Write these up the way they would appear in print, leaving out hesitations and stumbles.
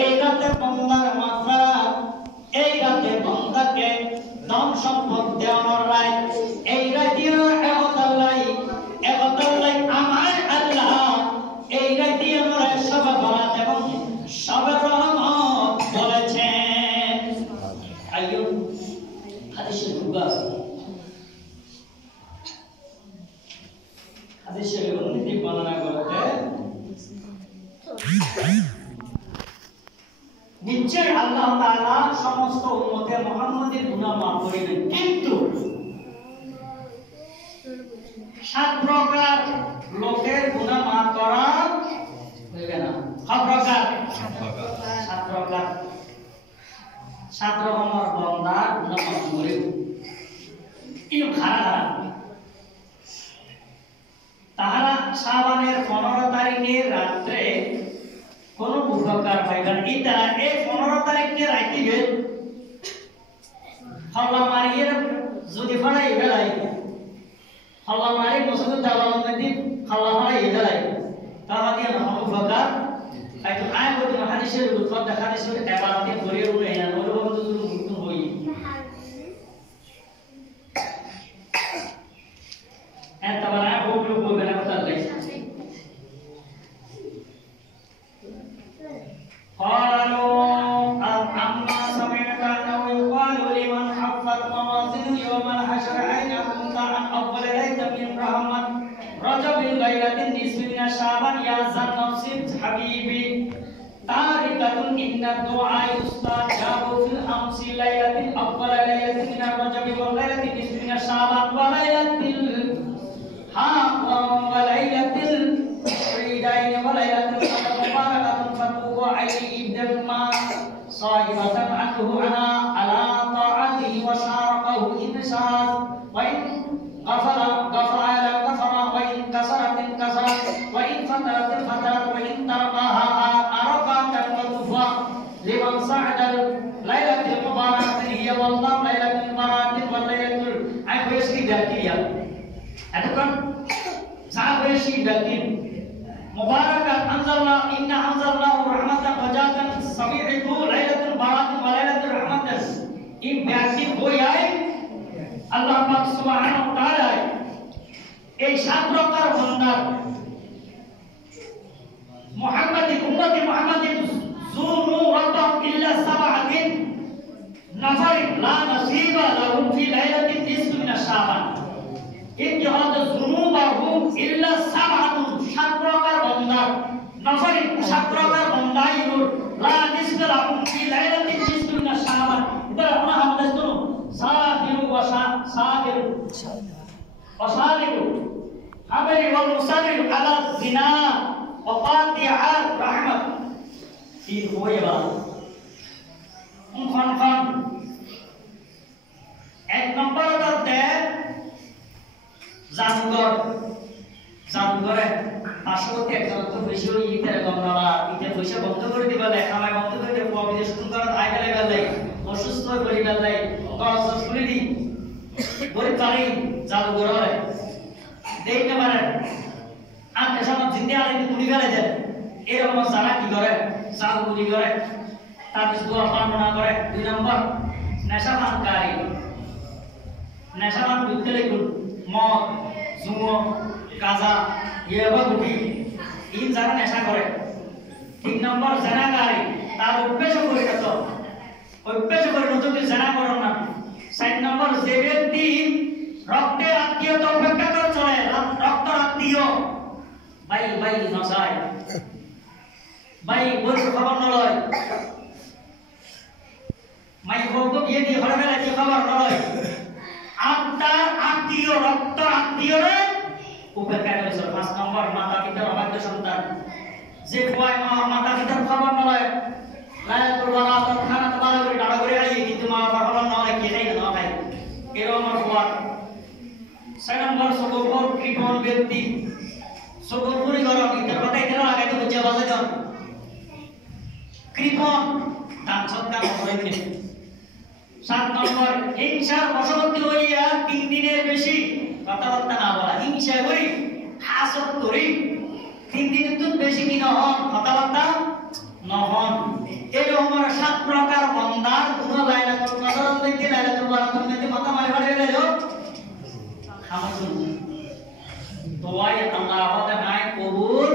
এই রাতে বান্দার মাত্রা, এই রাতে বান্দাকে ধন সম্পদ দেওয়ার রাত, এই রাতেও একতাল্লাই আমার আল্লাহ এই রাতে আমরা সবে বরাত এবং সবে রহমত বলেছেন। আইয়ো হাদিসে ঢুকা হাদিসে উন্নতি বর্ণনা করতে নিশ্চয় আল্লাহ তাআলা সমস্ত উম্মতে মুহাম্মাদের গুনাহ মাফ করিবেন, কিন্তু 7 প্রকার লোকের গুনাহ মাফ করা হইবে না। 7 রকমের বান্দা গুনাহ মাফ করিব, কিন্তু খারাপ তাহারা শাবানের 15 তারিখের রাত্রে কোন উপকার পাইবেন। এই তারা এই 15 তারিখে রাইতে হল্লা মারিয়ে যদি ফড়াই বেলাই হল্লা মারি মসজিদ দাওয়াল মধ্যে হল্লা মারি বেলাই তাহলে দিয়ে না উপকার তাই তো আয় বলতে হাদিসের উত্তর দেখা দিছে ইবাদতে করিয়ে উঠে না ওর বন্ধু শুধু মুক্ত হই এত বড় বড় বলবে না কথা লাইছে। قالوا أما سمعت أنه يقال لمن حفظ موازين يوم الحشر أين كنت عن أول ليلة من رجب ليلة النصف من شعبان يا ذا النفس حبيبي تاركة إن الدعاء يستجاب في الأمس ليلة أول ليلة من رجب وليلة النصف من شعبان وليلة وليلة العيدين وليلة مباركة فتوب عليه دما صاحبة عنه على طاعته وشارقه إن شاء وإن غفر على غفر وإن كسرت انكسرت وإن فترت فترت وإن تركها أرقى كالوفا لمن صعد الليلة المباركة هي والله ليلة المباركة والليلة العيش ذاتية أتكلم صعب شيء ذاتي مباركة أنزلنا إن أنزلناه رحمة فجاءت سميعه ليلة البراءة وليلة الرحمة إن بياسي بوياي الله পাক সুবহানাহু ওয়া তাআলা এই 7 প্রকার বান্দার মুহাম্মাদি উম্মতি মুহাম্মাদি যুনু রাব্বাহ ইল্লা সাবআতিন নাফার লা নসিবা লাহুম ফি লাইলাতিন নিসফ মিন শাবান ইন জাহাদ যুনুবাহুম ইল্লা সাবআতুন 7 প্রকার বান্দা নফরি 7 প্রকার বান্দাই লা নিসফ লাহুম ফি লাইলাতিন নিসফ মিন শাবান। এটা আমরা আমাদের শুনো সাফিরু ওয়া সাফিরু ওয়া সালিকু হাবিরি ওয়াল মুসারির আলা জিনা ওয়া ফাতিহার রাহমাত এই হইবা খান 1 নম্বর করতে জাদুঘরে পাশে একজন তো বেশি ইতের গন্ডলা ইতে পয়সা বন্ধ করে দিবা লাই খামাই বন্ধ করে দেব বিদেশ শুরু করা আই গেলে গেলে অসুস্থ হয়ে পড়ি গেলে কস শুনি দি বড় পারি জাদুঘরে দেখতে পারেন আর সব জিন্দে আলে তুলি গেলে দেন এরকম সারা কি করে জাদুগুলি করে তাবিজ দোয়া পালনা করে। 2 নম্বর নেশাবানকারী নেশাবান বিদ্যালয় মদ জুমো গাঁজা ইয়াবা গুটি ইন যারা নেশা করে। 3 নম্বর জানাকারী তার অভ্যাস করে নতুন জানা করো না। 4 নম্বর যে ব্যক্তি রক্তের আত্মীয়তা অপেক্ষা করে চলে রক্ত আত্মীয় ভাই নসাই ভাই বড় খবর নয় মাই বলবো বিয়ে দিয়ে ঘরে গেলে কি খবর নয় আত্মার আত্মীয় রক্ত আত্মীয় রে উপেক্ষা করেছে। 5 নম্বর মাতা পিতার অবাধ্য সন্তান যে খোয়ায় মাতা পিতার খবর নয় লায়াতুল বারাত খানা তো বালা করে ডাড়া করে আইয়ে কিন্তু মা বাবার খবর নয় কি নাই না ভাই এরকম খবর। 6 নম্বর সকল কৃপণ ব্যক্তি সকল পরিগরণ ইতার কথা এখানে লাগাইতে বুঝে বাজে দেন কৃপণ দান সৎকার করে দিন। 7 নম্বর হিংসার বশবর্তী হইয়া 3 দিনের বেশি কথাবার্তা না বলা হিংসা করি হাসদ করি 3 দিনের তো বেশি কি নহন কথাবার্তা নহন। প্রকার বান্দার গুনাহ লাইলাতুল কদর থেকে লাইলাতুল বরাকাত থেকে মাথা মারি বাড়ি গেল খামসুন দোয়াই আল্লাহ হতে নাই কবুল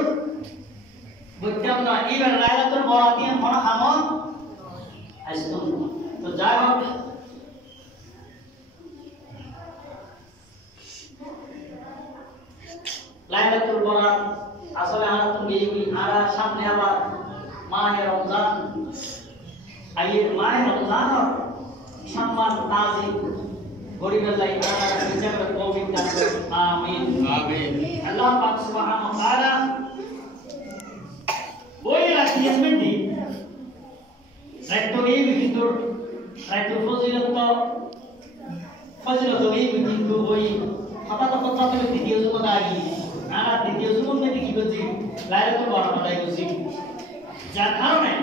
বুঝতাম না এবার লাইলাতুল বরাকাত মনে হামন আইসুন তো যাই হোক লাইলাতুল বরাকাত আসলে আমরা তুমি আর সামনে আবার মাহে রমজান আইয়ে মাহে রমজান সম্মান তাজিম গরিবের লাই তাআলা হিসাবে তৌফিক দান করুন আমিন আমিন আল্লাহ পাক সুবহানাহু ওয়া তাআলা ওই রাখিয়ে মিটি রাইতো এই কিন্তু রাইতো ফজিলত এই কিন্তু ওই হঠাৎ কথা বলে দ্বিতীয় যুগ আগে আর দ্বিতীয় যুগ মধ্যে কি বলছি লাইলাতুল বরাকাত বলছি যার কারণে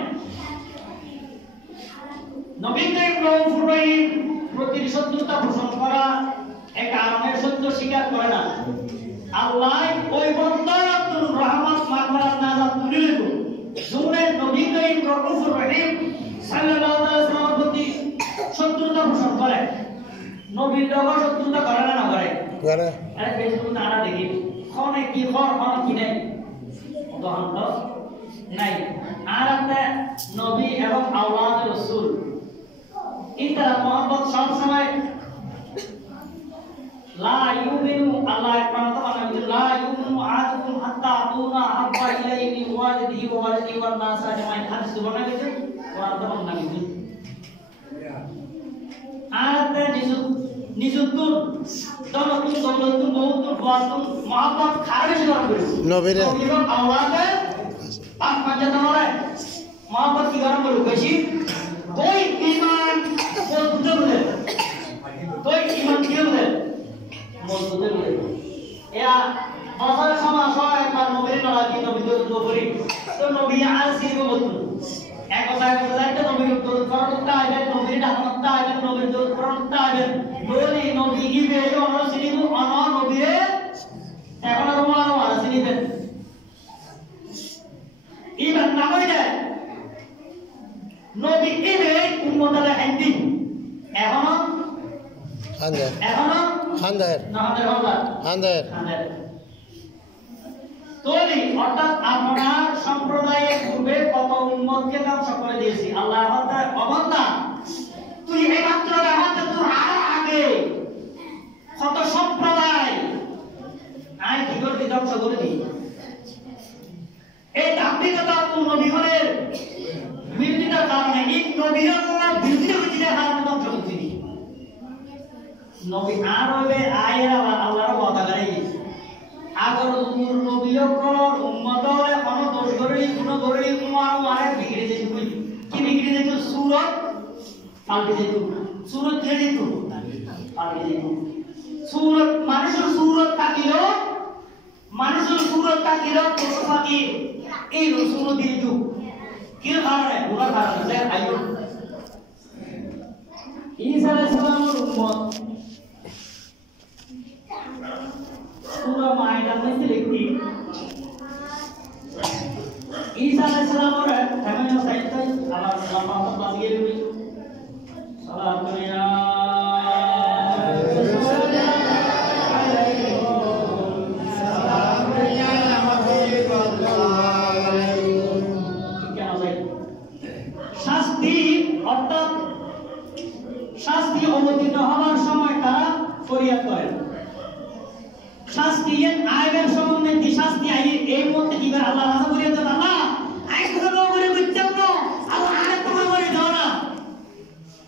নবী করিম রাউফুর রহিম প্রতি সত্যতা পোষণ করা এক কারণের সত্য স্বীকার করে না আল্লাহ ওই বান্দার আব্দুর রহমান মাগফিরাত নাজাত তুলে নেব জুমরে নবী করিম রাউফুর রহিম সাল্লাল্লাহু আলাইহি ওয়াসাল্লামের প্রতি সত্যতা পোষণ করে নবীর লোক সত্যতা করে না করে আরে ফেসবুক তারা দেখি কোনে কি কোন কি নাই উদাহরণ তো নাই আর আমরা নবী এবং আওলাদ রাসূল ইতারা মোহাম্মদ সব সময় লা ইউমিনু আল্লাহ পাক লা ইউমিনু আহাদুকুম হাত্তা আতুনা হাব্বা ইলাইহি মিন ওয়ালিদিহি ওয়া ওয়ালিদিহি ওয়ান নাস আজমাইন হাদিস বর্ণনা গেছে কোরআন তো বর্ণনা গেছে আর আমরা নিজুতুন দৌলতুন বহুতুন ওয়াতুন মোহাম্মদ খারেজ করে নবীরে এবং আওলাদে পাক পাঞ্জাতনরে মোহাম্মদ কি গরম করে বেশি তোই ঈমান মজবুত বলে তোই ঈমান কি বলে মজবুত বলে এয়া বাজার সমাজ হয় তার নবীর নাকি নবী তো বলি তো নবী আসি বলতো এক কথা যাইতে নবীর তো করতে আইবে নবীর ডাকতে আইবে নবীর তো করতে আইবে বলি নবী কি বেলো আমরা চিনিবো অন নবীরে এখন তোমার আর চিনিবেন ঈমান না হইলে নবী ইবে উম্মতের হ্যান্ডি এখনো হান্দার তোলি অর্থাৎ আপনার সম্প্রদায়ের পূর্বে কত উম্মতকে ধ্বংস করে দিয়েছি আল্লাহ তাআলা অবন্দা তুই এই মাত্র আমাদের তোর আগে কত সম্প্রদায় আই কি করবি ধ্বংস করে দি এই ধার্মিকতা নবীগণের বিরোধিতার কারণে এই নবীগণের বিরোধিতার কারণে ধ্বংস করতে দি নবী আর হইবে আয়ের আল্লাহর ওয়াদা করে আগর নূর নবীয়কর উম্মতরে কোন দোষ করেনি কোন করেনি তোমার মারে বিগড়ে যেত কি বিগড়ে যেত সুরত পাল্টে যেত সুরত ছেড়ে যেত পাল্টে যেত সুরত মানুষের সুরত থাকিল পশু পাখি এই সুরত দিয়ে যুগ কি কারণে ওরা কারণে যে আইয়ো ঈসা আলাইহিস সালামের উম্মত সূরা মাইদা মধ্যে লিখি ঈসা আলাইহিস সালামের তেমন সাইতে আল্লাহ সাল্লাল্লাহু আলাইহি ওয়া সাল্লাম সালাতু শাস্তি অবতীর্ণ হওয়ার সময় তারা ফরিয়াদ করেন শাস্তি আয়ের সম্বন্ধে যে শাস্তি আই এই মধ্যে দিবেন আল্লাহ রাজা ফরিয়াদ দেন আল্লাহ আই কোনো করে বুঝতাম না আল্লাহ আরে তোমার করে দাও না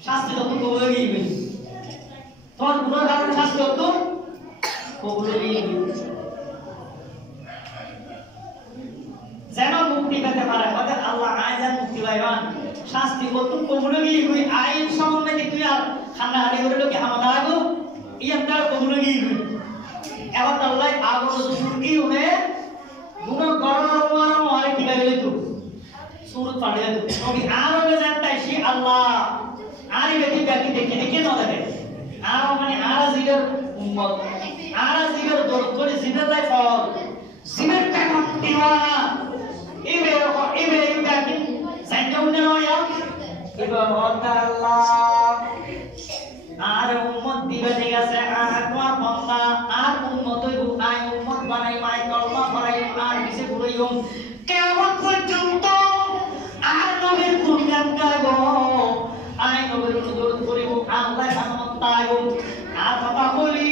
শাস্তি তো কবুল হয়ে গেবে তোর গুনাহ কারণে শাস্তি হতো কবুল হয়ে গেবে যেন মুক্তি পেতে পারে তাদের আল্লাহ আয়াত মুক্তি পাইবান শাস্তি কত কবুল হয়ে গেবে আইন সম্বন্ধে তুই আর খানা হারি করে লোকে হামাদা আগো ইয়ান্দার কবুল হয়ে গেবে এবার আল্লাহ আগো সুরকি হয়ে গুনাহ করার আর কি লাগে তো সুরত পাড়ে তো নবী আর হবে জানতাইছি আল্লাহ আরে ব্যক্তি দেখে দেখে না দেখে আর মানে আর জিগর উম্মত আর জিগর দর করে জিগর লাই ফল জিগর কাম দিওয়ানা ইবে ইবে ইবে কি সাইন্ডাউন নয়া ইবাদত আল্লাহ আর উম্মত দিবে ঠিক আছে আর তোমার বান্দা আর উম্মত হইব আই উম্মত বানাই মাই কলমা পড়াই আর কিছু ঘুরাইও কিয়ামত পর্যন্ত আর নবীর গুণগান গাইব আই নবীর দরুদ করিব আল্লাহ রহমত পাইব আর কথা বলি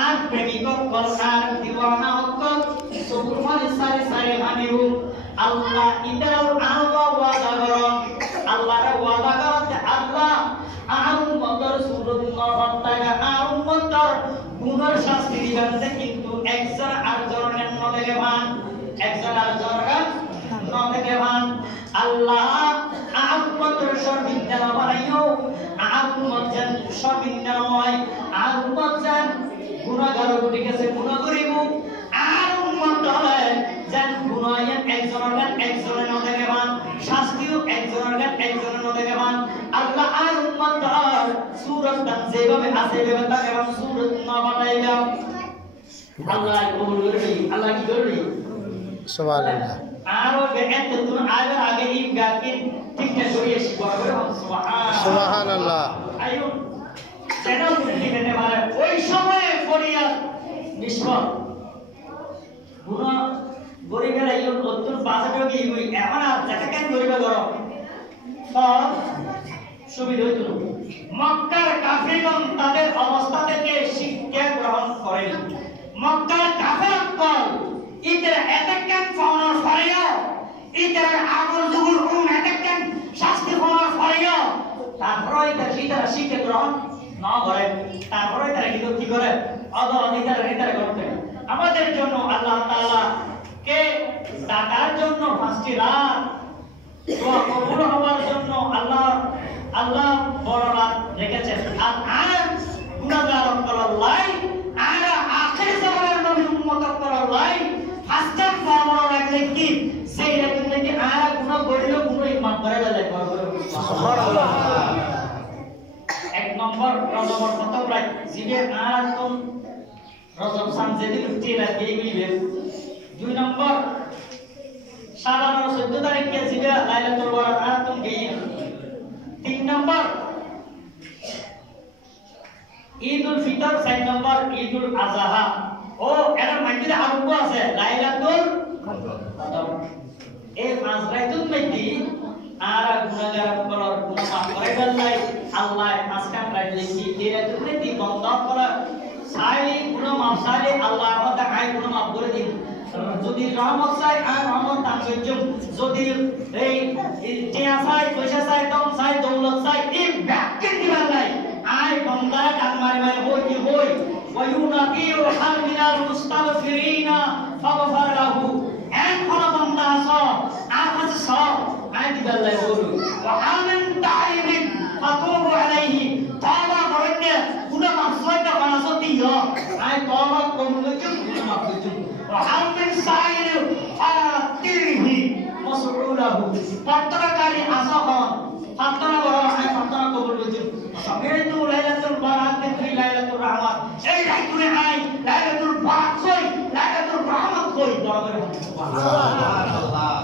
আর প্রেমিক কল আর দিওয়ানা কল সবুর মানে সারে সারে মানিব আল্লাহ ইতারাও আল্লাহ ওয়াদা করন আল্লাহর ওয়াদা করন আল্লাহ আর উম্মতের সুরতুল্লাহ বান্দারা আর উম্মতের গুনার শাস্তি দিবেন কিন্তু একজন আরেকজনের নদে মান একজন আরেকজনের নদে মান আল্লাহ আর উম্মতের শর্মিন্দা বানাইও আর উম্মত যেন শর্মিন্দা নয় আর উম্মত যেন গুনাহগার উঠে গেছে গুনাহ করিব আর উম্মত হলে যেন গুনাহের একজনের নদে মান শাস্তিও একজনের নদে মান আল্লাহ আর উম্মত সূরত যেভাবে আছে এভাবে তাকে এবং সূরত না বানাইলাম আল্লাহ কবুল করবে আল্লাহ কি করবে সুবহানাল্লাহ আর বেহেত তুমি আগে এই গাকিন ঠিকঠাক করিয়ে শিখবে সুবহানাল্লাহ আইয়ো যেন দিবেন মানে ওই সময়ে ফরিয়াদ নিষ্ফল গুনাহ গরিবের আইয়ো অত্যন্ত বাজারেও কি হই এখন আর যেটা কেন গরিবে করো সব সুবিধা হইতো মক্কার কাফিরগণ তাদের অবস্থা থেকে শিক্ষা গ্রহণ করেন মক্কার কাফিরগণ ইদের এতকান ফাউনার ফারিয়া ইদের আগল দুগুর এতকান শাস্তি ফাউনার ফারিয়া তারপরে তারা শিক্ষা গ্রহণ না করে তারপরে তারা কি করে অধিকার করতে আমাদের জন্য আল্লাহ তাআলা কে ডাকার জন্য পাঁচটি রাত দোয়া কবুল হওয়ার জন্য আল্লাহ বড় রাত রেখেছেন আর গুনাহগার করার লাই আর আখির জামানার নবীর উম্মত করার লাই ফাস্টার ফরমার রাখলে কি সেই রাখলে কি আর গুনাহ করিলেও গুনাহ মাফ করে দেয় সুবহানাল্লাহ এক নম্বর রজবর প্রথম রাত জিবে আর কোন রজব সান যেদিন উঠে রাখে গিয়ে দুই নম্বর শাবানের 14 তারিখে জিবে লাইলাতুল বরাত আর কোন গিয়ে তিন নম্বর ঈদুল ফিতর 4 নম্বর ঈদুল আযহা ও এর মধ্যে আরম্ভ আছে লাইলাতুল কদর এই পাঁচ রাতের মধ্যে আর গুনাহগার করার গুনাহ মাফ করে দেয় আল্লাহ পাঁচটা রাত লিখি এই রাতের মধ্যে বন্ধ করা সাইলি গুনাহ মাফ সাইলি আল্লাহ আমাদের আয় গুনাহ মাফ করে দিন যদি রহমত চাই আর রহমত দান করুন যদি এই টিয়া চাই পয়সা চাই দম চাই দৌলত চাই এই ব্যাককে দিবার নাই আয় বন্দারা ডাক মারি হই কি হই ওয়ুনাকিউ হাল মিনাল মুস্তাগফিরিনা ফাগফার লাহু এক কোন বন্দা আছো আর কাছে সব আয় দিবার লাই বলু ওয়া আমিন তাইবিন ফাতুবু আলাইহি তাওবা করেন গুনাহ মাফ করতে বানাসো দিও আয় তাওবা কবুল করুন গুনাহ মাফ করুন وحمل سائر فاتره مسعوله فاتركني أصحاب فاتنا ورا أي فاتنا قبول بجن سمعت ليلة البرات في ليلة الرحمة أي ليلة أي ليلة البرات كوي ليلة الرحمة كوي سبحان الله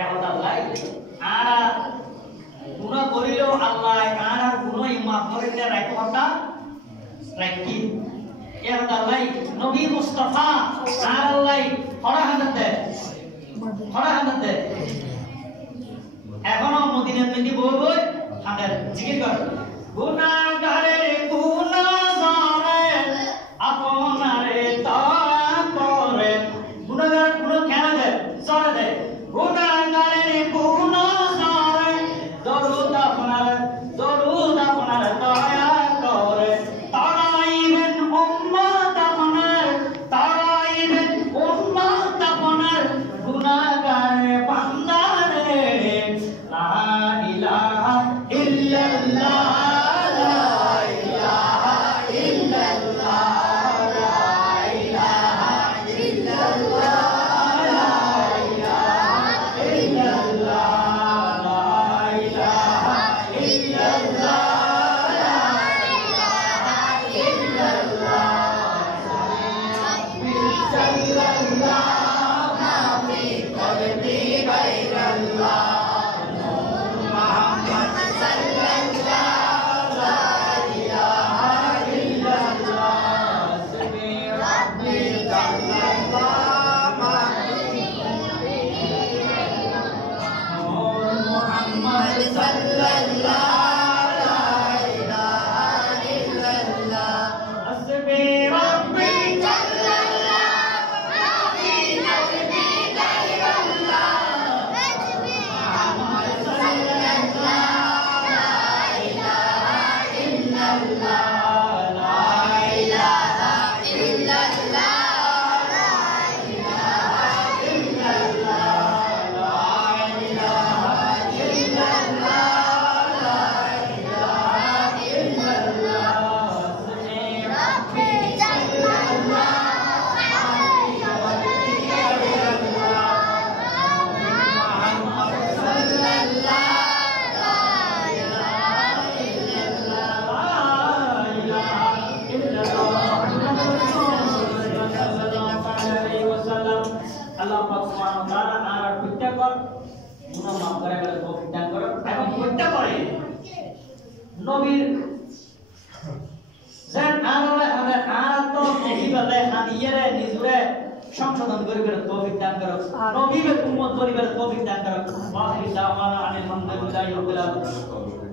এবার আল্লাহ আরা গুনাহ করিলেও আল্লাহ আর গুনাহ মাফ করে দেয় রাখটা রাখি এর দালাই নবী মুস্তাফা আল্লাহ ফরাহাতে এখনো মদিনার মধ্যে বই হাঁটার জিকির কর গুনাহগারে গুনাহগারে আপনারে তা করে গুনাহগার গুনাহ কেন দেয় জড়ে দেয় গুনাহগারে গুনাহগারে দরুদ আপনারে দয়া করে তারাইবেন উম্মত আপনার গুনাহগার বান্দারে লা ইলাহা ইল্লাল্লাহ লা ইলাহা ইল্লাল্লাহ লা ইলাহা ইল্লাল্লাহ লা ইলাহা গুনাহ মাফ করে তৌফিক দান করো এবং হত্যা করে নবীর যেন আর তো নবী বলে হাদিয়েরে নিজুরে সংশোধন করিবার তৌফিক দান করো নবীর উম্মত করিবার তৌফিক দান করো ওয়া আখির দাওয়ানা আলহামদুলিল্লাহি রাব্বিল আলামিন